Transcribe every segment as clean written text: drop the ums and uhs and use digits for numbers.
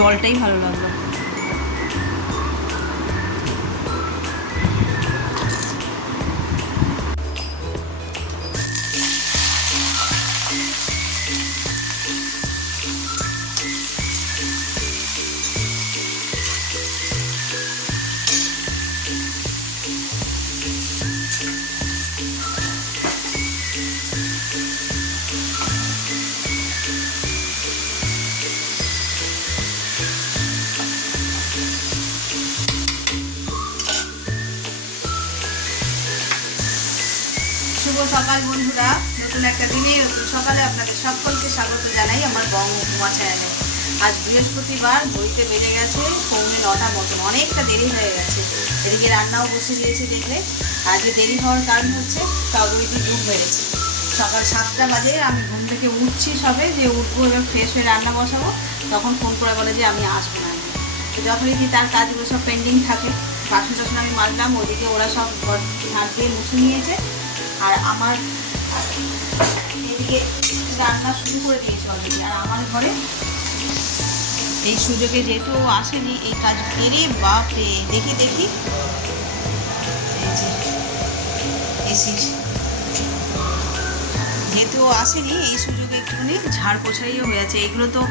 জলটাই ভালো লাগলো। শুভ সকাল বন্ধুরা, নতুন একটা দিনে নতুন সকালে আপনাদের সকলকে স্বাগত জানাই আমার বঙ্গ উপমা চ্যানেলে। আজ বৃহস্পতিবার, ঘড়িতে বেজে গেছে 9:45 মতন, অনেকটা দেরি হয়ে গেছে। এদিকে রান্নাও বসে দিয়েছি। দেখলে আজকে দেরি হওয়ার কারণ হচ্ছে টগরিতে দুধ বেড়েছে। সকাল 7টা বাজে আমি ঘুম থেকে উঠছি, সবে যে উঠবো এবার ফ্রেশ হয়ে রান্না বসাবো, তখন ফোন করে বলে যে আমি আসবো না। তো যখনই কি তার কাজগুলো সব পেন্ডিং থাকে, বাসন টাসন আমি মাজলাম, ওইদিকে ওরা সব ঘর হাত দিয়ে মুছে নিয়েছে, আর আমার এদিকে রান্না শুরু করে দিয়েছে অলরেডি। আর আমার ঘরে এই সুযোগে যেহেতু আসেনি এই কাজ পেরে, বাপরে দেখি দেখি এসি যেহেতু আসেনি এই সুযোগে একটুখানি ঝাড় পোছাইও হয়েছে। এগুলো তো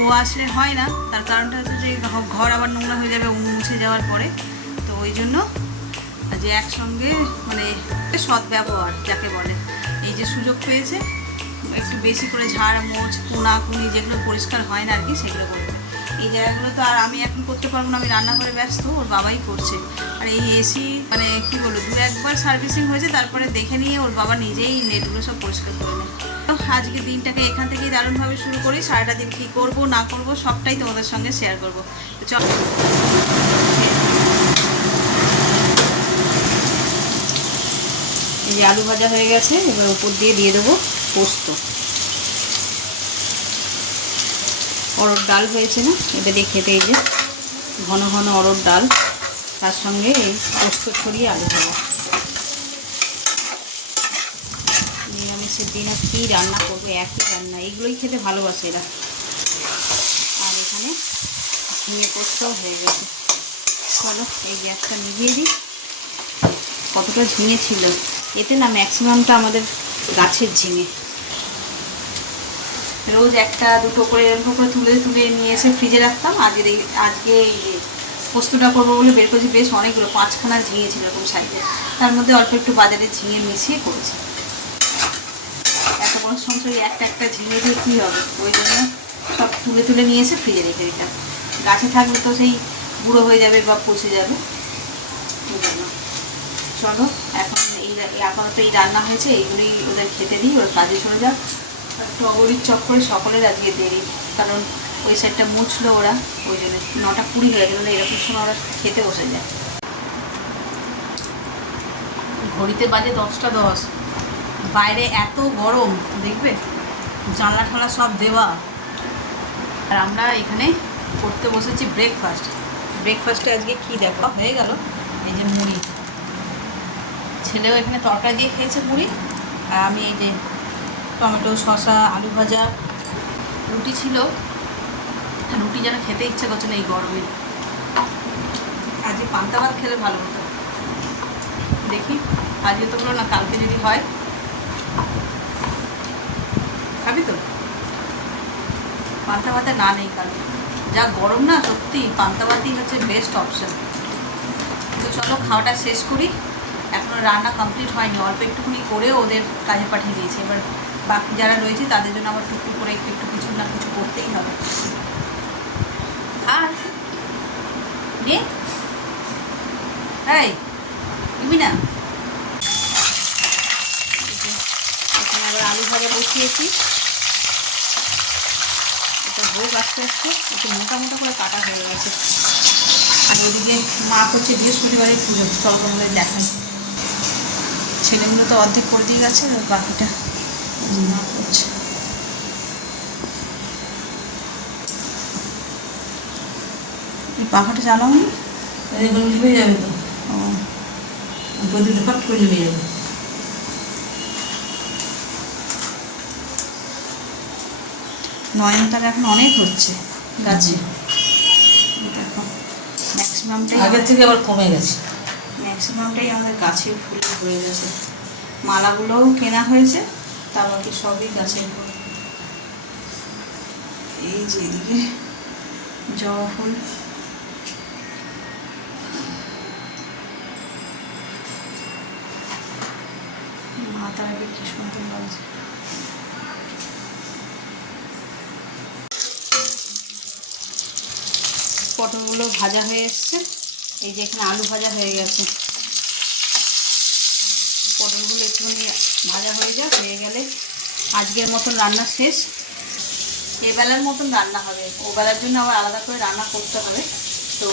ও আসলে হয় না, তার কারণটা হচ্ছে যে ঘর আবার নোংরা হয়ে যাবে মুছে যাওয়ার পরে। তো ওই জন্য যে একসঙ্গে মানে সদ্ব্যবহার যাকে বলে, এই যে সুযোগ পেয়েছে একটু বেশি করে ঝাড় মোছ কোনাকুনি যেগুলো পরিষ্কার হয় না আর কি, সেগুলো করবে। এই জায়গাগুলো তো আর আমি এখন করতে পারবো না, আমি রান্নাঘরে ব্যস্ত, ওর বাবাই করছে। আর এই এসি মানে কী বলবো, 2-1বার সার্ভিসিং হয়েছে, তারপরে দেখে নিয়ে ওর বাবা নিজেই নেটগুলো সব পরিষ্কার করে নেয়। তো আজকে দিনটাকে এখান থেকেই দারুণভাবে শুরু করি। সারাটা দিন কী করবো না করবো সবটাই তোমাদের সঙ্গে শেয়ার করবো। তো চল, এই যে আলু ভাজা হয়ে গেছে, এবার উপর দিয়ে দেবো পোস্ত। অরড় ডাল হয়েছে না, এটা দিয়ে খেতে এই যে ঘন ঘন অরড় ডাল, তার সঙ্গে এই পোস্ত ছড়িয়ে আলু ভাজা। নিরামিষের দিনে কী রান্না করবো, একই রান্না, এইগুলোই খেতে ভালোবাসে এরা। আর এখানে ঝিঙে পোস্তও হয়ে গেছে। চলো এই গ্যাসটা নিভিয়ে দিই। কতটা ঝিঙে ছিল এতে না, ম্যাক্সিমামটা আমাদের গাছের ঝিঙে। রোজ 1-2 করে এরকম করে তুলে তুলে নিয়ে এসে ফ্রিজে রাখতাম। আজকে এই পোস্তটা করবো বলে বের করেছি। বেশ অনেকগুলো, 5খানা ঝিঙে ছিল এরকম সাইজে, তার মধ্যে অল্প একটু বাজারে ঝিঙে মিশিয়ে করেছি। এত বড় সংসারে একটা ঝিঙে দিয়ে কী হবে, ওই জন্য সব তুলে তুলে নিয়ে এসে ফ্রিজে রেখে দিতাম। গাছে থাকলে তো সেই বুড়ো হয়ে যাবে বা পচে যাবে। চলো এখন আপাতত এই রান্না হয়েছে, এইগুলোই ওদের খেতে দিই, ওর কাজে চলে যাক। টগরির চক্করে সকলের আজকে দেরি, কারণ ওই সাইডটা মুছলো ওরা, ওই জন্য 9:20 হয়ে গেল। এরকম সময় ওরা খেতে বসে যায়। ঘড়িতে বাজে 10:10, বাইরে এত গরম দেখবে, জানলা ঠালা সব দেওয়া। আর আমরা এখানে করতে বসেছি ব্রেকফাস্টে আজকে কী দেখো হয়ে গেল, এই যে মুড়ি। ছেলেও এখানে তরকারি দিয়ে খেয়েছে মুড়ি, আর আমি এই যে টমেটো শসা আলু ভাজা, রুটি ছিল। রুটি যেন খেতে ইচ্ছে করছে না এই গরমে। আজকে পান্তা ভাত খেলে ভালো হতো, দেখি আজকে তো হলো না, কালকে যদি হয়। খাবি তো? পান্তা ভাতে না নেই কালকে, যা গরম না, সত্যি পান্তা ভাতই হচ্ছে বেস্ট অপশান। তো চলো খাওয়াটা শেষ করি। এখনও রান্না কমপ্লিট হয়নি, অল্প একটুখানি করে ওদের কাজে পাঠিয়ে দিয়েছি। এবার বাকি যারা রয়েছে তাদের জন্য আবার টুকটুক করে একটু কিছু না কিছু করতেই হবে। আর নে এই দিবি না, এখানে আবার আলু ভাজা বসিয়েছি। এটা হোক আস্তে আস্তে, একটু মোটা মোটা করে কাটা হয়ে গেছে। আর ওদিকে মা হচ্ছে বৃহস্পতিবারের পুজো, চল তোমাদের দেখান। ছেলেগুলো তো অর্ধেক করে দিয়ে গেছে, বাকিটা মা করছে। এই পাখাটা চালাও নি, হয়ে যাবে তো। ও প্রতিটা ফাট করে নিয়ে যাবে। নয়নতারা এখন অনেক হচ্ছে গাছে। আগের থেকে আবার কমে গেছে। ম্যাক্সিমামটাই আমাদের গাছের ফুল হয়ে গেছে। মালাগুলোও কেনা হয়েছে, তা বাকি সবই গাছের ফুল। এই যে এদিকে জবা ফুল, মাথার আগে কি সুন্দর লাগছে। পটলগুলো ভাজা হয়ে এসছে, এই যে এখানে আলু ভাজা হয়ে গেছে। পটলগুলো একটুখানি ভাজা হয়ে যাক, হয়ে গেলে আজকের মতন রান্না শেষ। এবেলার মতন রান্না হবে, ওবেলার জন্য আবার আলাদা করে রান্না করতে হবে। তো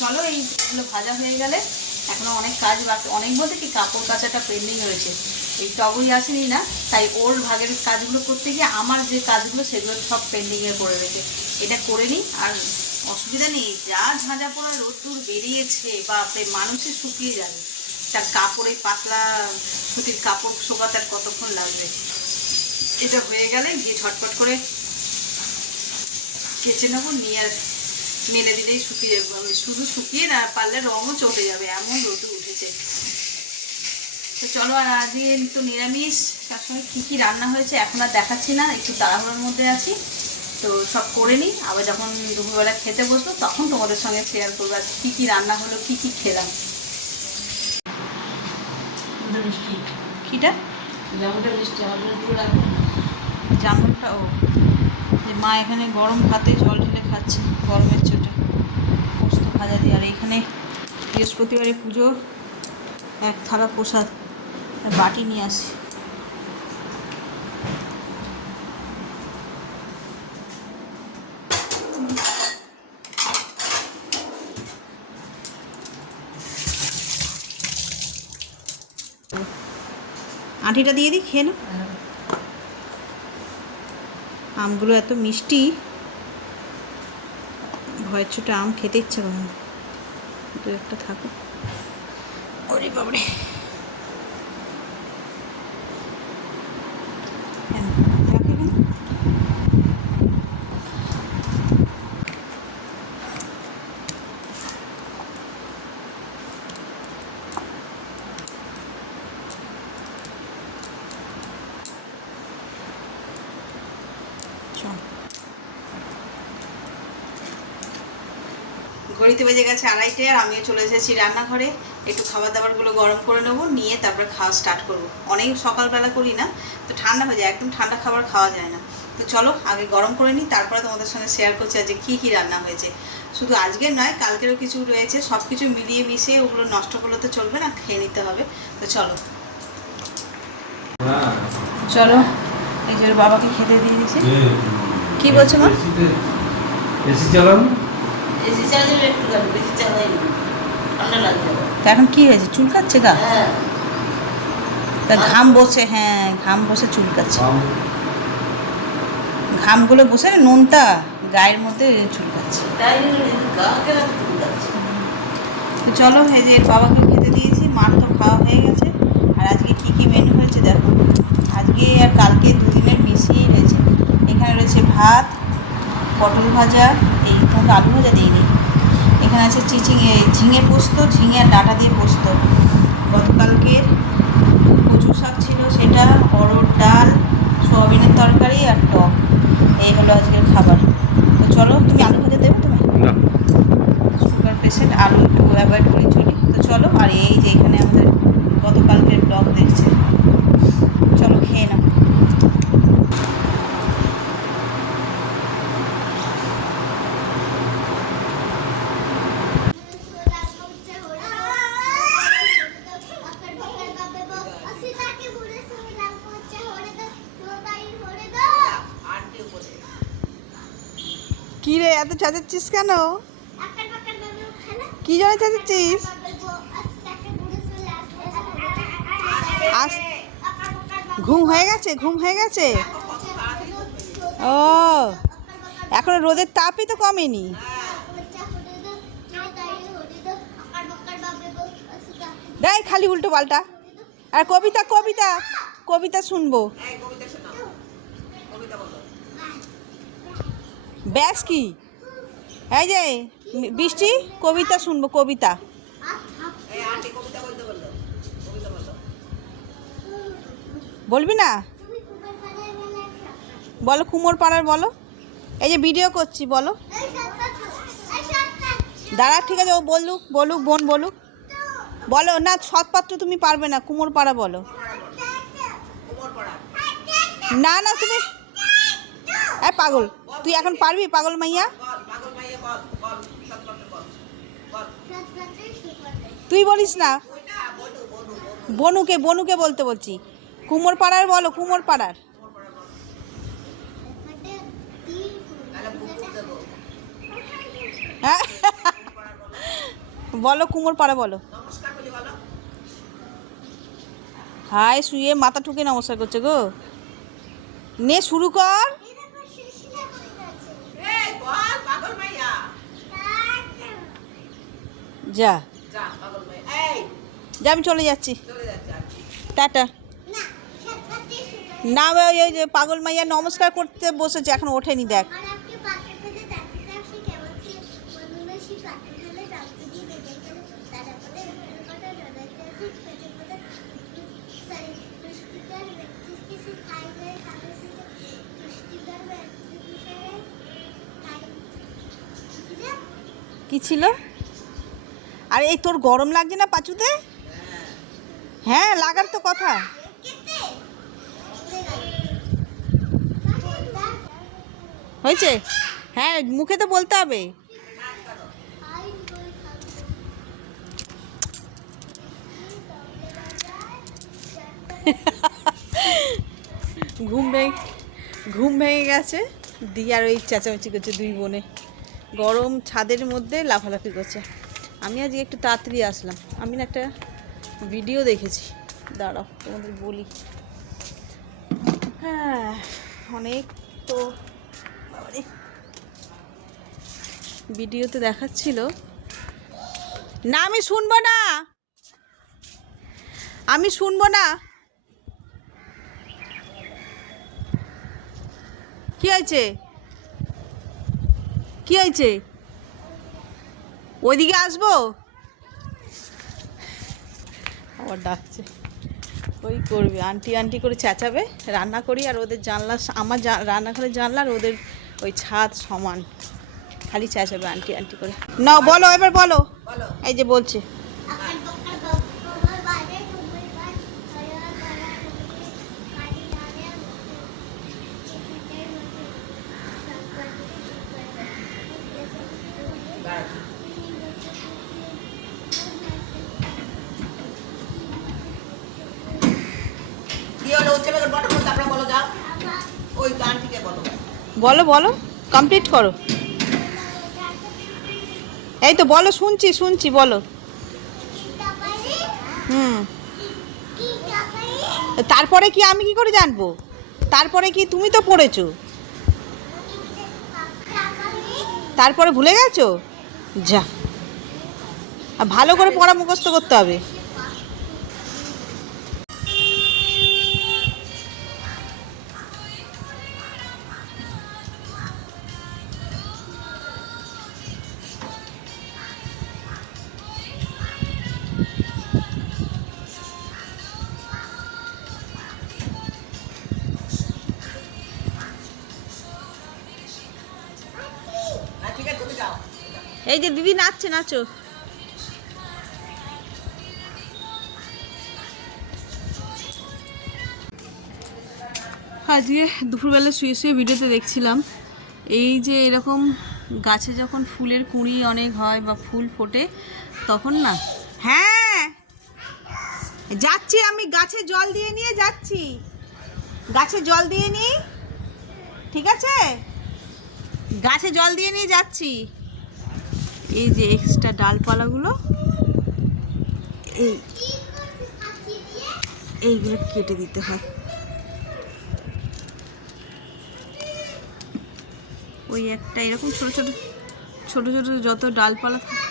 চলো, এইগুলো ভাজা হয়ে গেলে, এখনও অনেক কাজ বাকি, অনেক বলতে কি কাপড় কাচাটা পেন্ডিং রয়েছে। এই টগই আসেনি না, তাই ওর ভাগের কাজগুলো করতে গিয়ে আমার যে কাজগুলো সেগুলো সব পেন্ডিংয়ে পড়ে রয়েছে। এটা করে নিই, আর অসুবিধা নেই। যা ঝাঁঝা পড়া রোদ্দুর বেরিয়েছে, বাপরে মানুষে শুকিয়ে যাবে। তার কাপড়ে পাতলা সুতির কাপড় শোকাতে আর কতক্ষণ লাগবে। এটা হয়ে গেলে গিয়ে ঝটপট করে কেচে নেবো, নিয়ে আর মেলে দিলেই শুকিয়ে যাবে। শুধু শুকিয়ে না পারলে রঙও চটে যাবে, এমন রোদে উঠেছে। তো চলো, আর আজকে তো নিরামিষ। তার সঙ্গে কী কী রান্না হয়েছে এখন আর দেখাচ্ছি না, একটু তাড়াহুড়োর মধ্যে আছি। তো সব করে নিই, আবার যখন দুপুরবেলা খেতে বসবো তখন তোমাদের সঙ্গে শেয়ার করবো আজকে কী কী রান্না হলো, কী কী খেলাম। মিষ্টি কীটা? জামুনটা মিষ্টি আমার জন্য পুরো রাখবে। জামুনটা, ও যে মা এখানে গরম ভাতে জল ঢেলে খাচ্ছে গরমের চোটে, পোস্ত ভাজা দিয়ে। আর এখানে বৃহস্পতিবারে পুজো, এক থালা প্রসাদ, বাটি নিয়ে আসি। আঁটিটা দিয়ে দিই, খেয়ে না। আমগুলো এত মিষ্টি, ভয়ের ছোটো আম খেতে ইচ্ছে করে না। দু একটা থাকুক। ওরে বাবরে, ঘড়িতে বেজে গেছে 2:30, আর আমিও চলে এসেছি রান্নাঘরে। একটু খাবার দাবারগুলো গরম করে নেবো, নিয়ে তারপরে খাওয়া স্টার্ট করব। অনেক সকালবেলা করি না তো ঠান্ডা হয়ে যায়, একদম ঠান্ডা খাবার খাওয়া যায় না। তো চলো আগে গরম করে নিই, তারপরে তোমাদের সঙ্গে শেয়ার করছি আজকে কী কী রান্না হয়েছে। শুধু আজকের নয়, কালকেরও কিছু রয়েছে। সব কিছু মিলিয়ে মিশিয়ে ওগুলো নষ্ট করলে তো চলবে না, খেয়ে নিতে হবে। তো চলো চলো, এই যে বাবাকে খেতে দিয়ে দিয়েছি। কি বলছো মা? এসি চালাও। এসি চালালে একটু গাড়ি বেশি চালাই না, ঠান্ডা লাগবে। তা এখন কি হয়েছে, চুলকাচ্ছে গা? হ্যাঁ, তা ঘাম বসে, হ্যাঁ ঘাম বসে চুলকাচ্ছে। ঘামগুলো বসে না, নোনতা গায়ের মধ্যে চুলকাচ্ছে। তাই জন্য গা কেন চুলকাচ্ছে। তো চলো, এই যে বাবাকে খেতে দিয়েছি, মার তো খাওয়া হয়ে গেছে। আর আজকে কী কী মেনু হয়েছে দেখো, আজকে আর কালকে দুদিনের মিশিয়েই রয়েছে। এখানে রয়েছে ভাত, পটল ভাজা, এই তোমাকে আলু ভাজা দিইনি। এখানে আছে ঝিঙে পোস্ত, ঝিঙে আর ডাঁটা দিয়ে পোস্ত। গতকালকের কচু শাক ছিল সেটা, অরড় ডাল, সোয়াবিনের তরকারি আর টক। এই হলো আজকের খাবার। তো চলো, তুমি আলু ভাজা দেবে? তুমি না, সুগার পেশেন্ট, আলু একটু অ্যাভয়েড করে চলি। তো চলো, আর এই যে এখানে আমাদের গতকালকের ব্লগ দেখছে। চলো খেয়ে নাও। কি রে, এত চেঁচাচ্ছিস কেন? কি জন্য চেঁচাচ্ছিস? ঘুম হয়ে গেছে, ঘুম হয়ে গেছে। ও, এখন রোদের তাপই তো কমেনি। দেখ খালি উল্টো পাল্টা। আর কবিতা কবিতা কবিতা শুনবো। ব্যাস কি, এই যে বৃষ্টি কবিতা শুনবো, কবিতা। এই আন্টি কবিতা বলতে বললো, কবিতা বললো। বলবি না? বলো কুমোর পাড়ার বলো। এই যে ভিডিও করছি, বলো। দাঁড়া, ঠিক আছে, ও বলুক বলুক, বোন বলুক। বলো না, সৎপাত্র তুমি পারবে না, কুমোর পাড়া বলো। না না, তুমি পাগল, তুই এখন পারবি? পাগল মাইয়া, তুই বলিস না। বনুকে, বনুকে বলতে বলছি। কুমোর পাড়ার বলো, কুমোর পাড়ার। হ্যাঁ বলো, কুমোর পাড়া বলো। হায়, শুয়ে মাথা ঠুকে নমস্কার করছে গো। নে শুরু কর। যা যা, আমি চলে যাচ্ছি, টাটা। না, ওই যে পাগল মাইয়া নমস্কার করতে বসেছে, এখন ওঠেনি, দেখ। কি ছিল? আরে এই তোর গরম লাগছে না পাঁচুতে? হ্যাঁ, লাগার তো কথা। হয়েছে? হ্যাঁ, মুখে তো বলতে হবে। ঘুম ভেঙে গেছে, দিয়ে আর ওই চেঁচামেচি করছে দুই বোনে। গরম ছাদের মধ্যে লাফালাফি করছে। আমি আজকে একটু তাড়াতাড়ি আসলাম। আমি না একটা ভিডিও দেখেছি, দাঁড়াও তোমাদের বলি। হ্যাঁ, অনেক তো ভিডিওতে দেখাচ্ছিল না। আমি শুনবো না, আমি শুনবো না। কি হয়েছে? কি হয়েছে? ওইদিকে আসবো? আবার ডাকছে, ওই করবে আন্টি আন্টি করে চেঁচাবে। রান্না করি আর ওদের জানলা, আমার রান্নাঘরের জানলা আর ওদের ওই ছাদ সমান, খালি চেঁচাবে আন্টি আন্টি করে। না বলো, এবার বলো। এই যে বলছে, বলো বলো, কমপ্লিট করো। এই তো বলো, শুনছি শুনছি, বলো। তারপরে কি আমি কি করে জানবো? তারপরে কি? তুমি তো পড়েছো। তারপরে ভুলে গেছো? যা, ভালো করে পড়া মুখস্থ করতে হবে। এই যে দিদি নাচছে, নাচো। আজকে দুপুরবেলা শুয়ে শুয়ে ভিডিওতে দেখছিলাম, এই যে এরকম গাছে যখন ফুলের কুঁড়ি অনেক হয় বা ফুল ফোটে তখন না। হ্যাঁ যাচ্ছি, আমি গাছে জল দিয়ে নিয়ে যাচ্ছি, গাছে জল দিয়ে নিই, ঠিক আছে? গাছে জল দিয়ে নিয়ে যাচ্ছি। এই যে এক্সট্রা ডালপালাগুলো এইগুলো কেটে দিতে হয়। ওই একটা এরকম ছোট ছোট ছোট ছোট যত ডালপালা থাকে,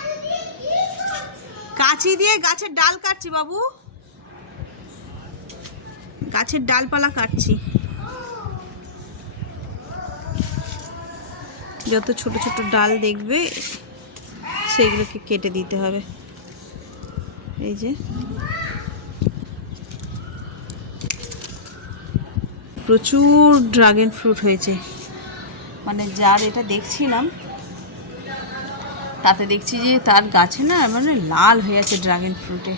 কাঁচি দিয়ে গাছের ডাল কাটছি বাবু, গাছের ডালপালা কাটছি। যত ছোট ছোট ডাল দেখবে সেইগুলোকে কেটে দিতে হবে। এই যে প্রচুর ড্রাগন ফ্রুট হয়েছে, মানে যার এটা দেখছিলাম তাতে দেখছি যে তার গাছে না মানে লাল হয়ে আছে ড্রাগন ফ্রুটে,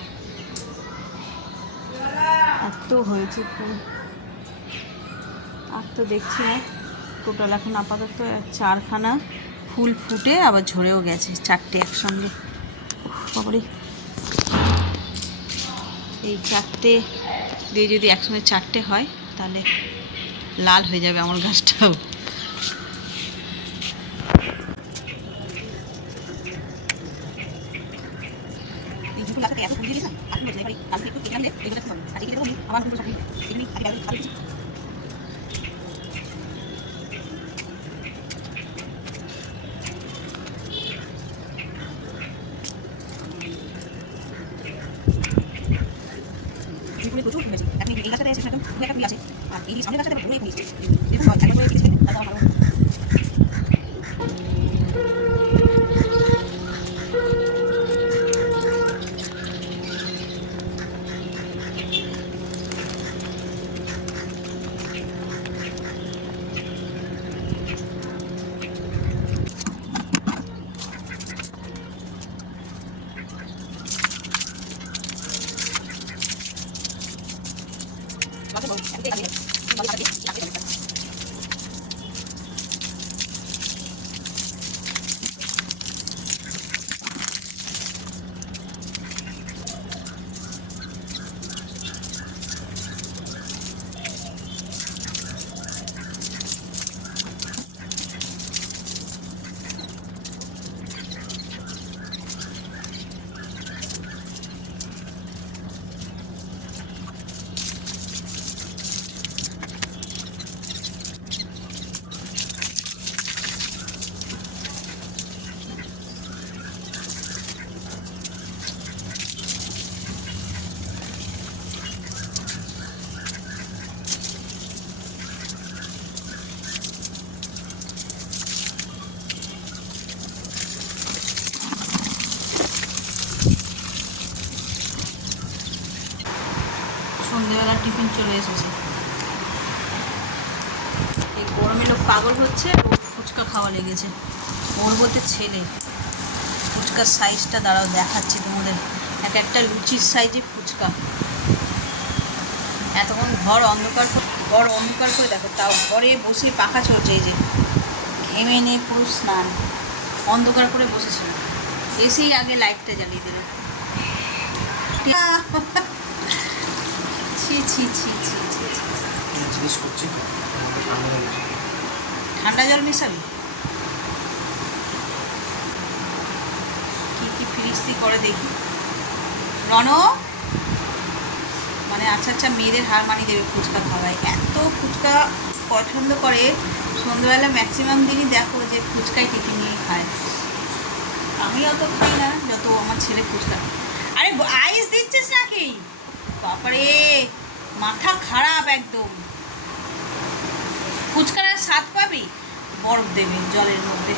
এত হয়েছে ফুল। আর তো দেখছি না, টোটাল এখন আপাতত 4খানা ফুল ফুটে আবার ঝরেও গেছে, 4টে একসঙ্গে। বাবারে, এই 4টে দিয়ে যদি একসঙ্গে 4টে হয় তাহলে লাল হয়ে যাবে আমার গাছটাও। প্রচুর হয়েছে, আপনি এই গাছটাতে এসে একদম একটা ফুল আছে, আর এই সামনের গাছটাতে বড় হয়েছে। দেখুন একবার করে কেটে দাও ভালো। সন্ধ্যেবেলা টিফিন চলে এসেছে। এই গরমে লোক পাগল হচ্ছে, ও ফুচকা খাওয়া লেগেছে। ওর বলতে ছেলে, ফুচকার সাইজটা দাঁড়াও দেখাচ্ছি তোমাদের, একটা লুচির সাইজে ফুচকা। এতক্ষণ ঘর অন্ধকার করে দেখো, তাও ঘরে বসে পাখা চলছে, এই যে ঘেমে নিয়ে পুরো স্নান, অন্ধকার করে বসেছিল, এসেই আগে লাইটটা জ্বালিয়ে দিল। ছি ছি ছি ছি ছি ছি। ঠান্ডা জল মেশাবি? কি ফিরিস্তি করে দেখি। রণ মানে আচ্ছা মেয়েদের হার মানি দেবে ফুচকা খাওয়ায়, এত ফুচকা পছন্দ করে। সন্ধ্যাবেলা ম্যাক্সিমাম দিনই দেখো যে ফুচকাই টিফিন নিয়ে খায়। আমি অত খাই না যত আমার ছেলে ফুচকা। আরে আইস দিচ্ছিস নাকি? বাবারে, মাথা খারাপ একদম। ফুচকার স্বাদ পাবি, বরফ দেবে জলের মধ্যে।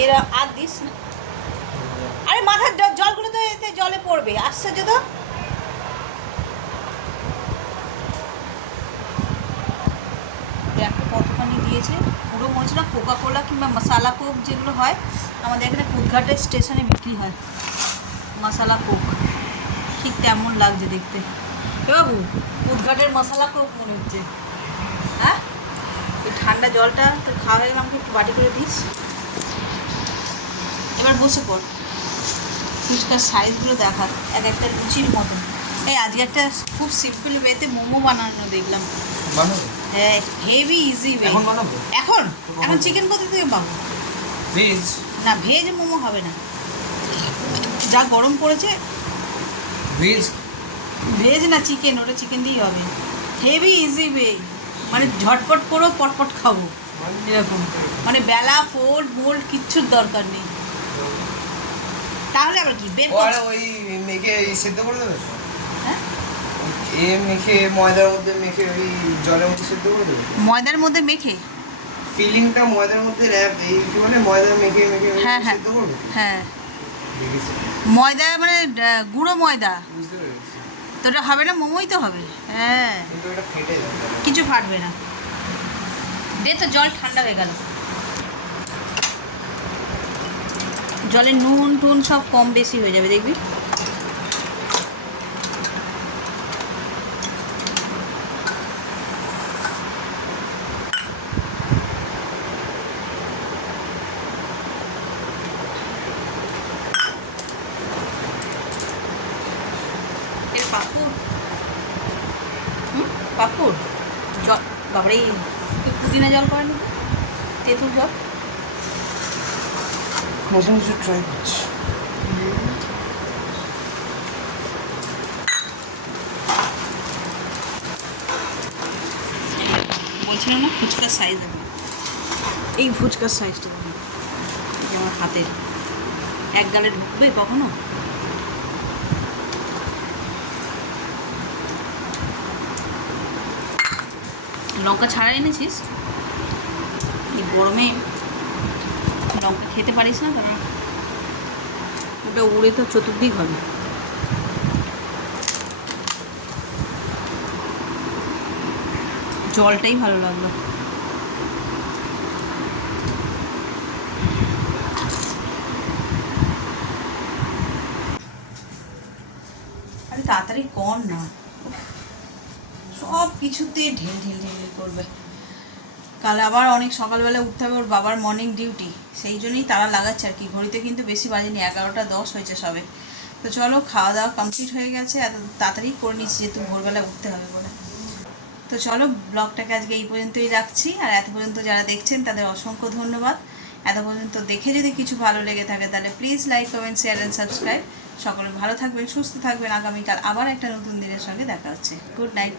এর আর দিস না। আরে মাথার জলগুলো তো এতে জলে পড়বে, আশ্চর্য তো। দেখো কতখানি দিয়েছে, পুরো মনে হচ্ছে না কোকা কোলা কিংবা মশালা কোক যেগুলো হয় আমাদের এখানে কুদঘাটের স্টেশনে বিক্রি হয়, মশালা কোক, ঠিক তেমন লাগছে দেখতে। এ বাবু, কুদঘাটের মশালা কোক মনে হচ্ছে। হ্যাঁ, এই ঠান্ডা জলটা তো খাওয়া হয়ে গেলে আমাকে একটু বাটি করে দিস। এবার বসে পড়, ফুচকার সাইজগুলো দেখা, একটা লুচির মতো। এই আজকে একটা খুব সিম্পল ওয়েতে মোমো বানানো দেখলাম। হ্যাঁ, হেভি ইজি ওয়ে। এখন চিকেন কোথা থেকে পাবো? ভেজ না, ভেজ মোমো হবে না, যা গরম পড়েছে। ভেজ না চিকেন, ওটা চিকেন দিয়েই হবে। হেভি ইজি ওয়ে, মানে ঝটপট করেও পটপট খাবো এরকম, মানে বেলা মোল্ড কিচ্ছুর দরকার নেই। তাহলে আবার কি বের করে ওই মেখে সেদ্ধ করে দেবে? হ্যাঁ, এ মেখে ময়দার মধ্যে মেখে ওই জলের মধ্যে সেদ্ধ করে দেবো। ময়দার মধ্যে মেখে? ফিলিংটা ময়দার মধ্যে র্যাপ এই কি মানে ময়দা মেখে মেখে মেখে হ্যাঁ, হ্যাঁ। সেদ্ধ করবো। হ্যাঁ, দেখেছি, ময়দা মানে গুঁড়ো ময়দা। বুঝতে পেরেছি। তো ওটা হবে না, মোমোই তো হবে। হ্যাঁ, কিন্তু এটা ফেটে যাবে। কিছু ফাটবে না। দে তো, জল ঠান্ডা হয়ে গেল। জলে নুন টুন সব কম বেশি হয়ে যাবে, দেখবি। এর পাঁপড়, পাঁপড় জল, বাবারে পুদিনা জল করে নেবে, তেঁতুল জল। নতুন কিছু ট্রাই করছি। বলছিলাম না ফুচকার সাইজ দেবে, এই ফুচকার সাইজটা দেবে, এই যে আমার হাতের এক গালে ঢুকবে কখনো। লঙ্কা ছাড়া এনেছিস? এই গরমে লঙ্কা খেতে পারিস না, কারণ ওটা উড়ে তো চতুর্দিক হবে। জলটাই ভালো লাগলো। আরে তাড়াতাড়ি কর না, সব কিছুতে ঢিল ঢিল ঢিল করবে। কাল আবার অনেক সকালবেলা উঠতে হবে, ওর বাবার মর্নিং ডিউটি, সেই জন্যই তারা লাগাচ্ছে আর কি। ঘড়িতে কিন্তু বেশি বাজেনি, 11টা 10 হয়েছে সবে। তো চলো, খাওয়া দাওয়া কমপ্লিট হয়ে গেছে, এত তাড়াতাড়ি করে নিচ্ছি যেহেতু ভোরবেলা উঠতে হবে বলে। তো চলো, ব্লগটাকে আজকে এই পর্যন্তই রাখছি। আর এত পর্যন্ত যারা দেখছেন তাদের অসংখ্য ধন্যবাদ। এত পর্যন্ত দেখে যদি কিছু ভালো লেগে থাকে তাহলে please like, comment, share and subscribe. সকলে ভালো থাকবেন, সুস্থ থাকবেন। আগামীকাল আবার একটা নতুন দিনের সঙ্গে দেখা হচ্ছে। Good night.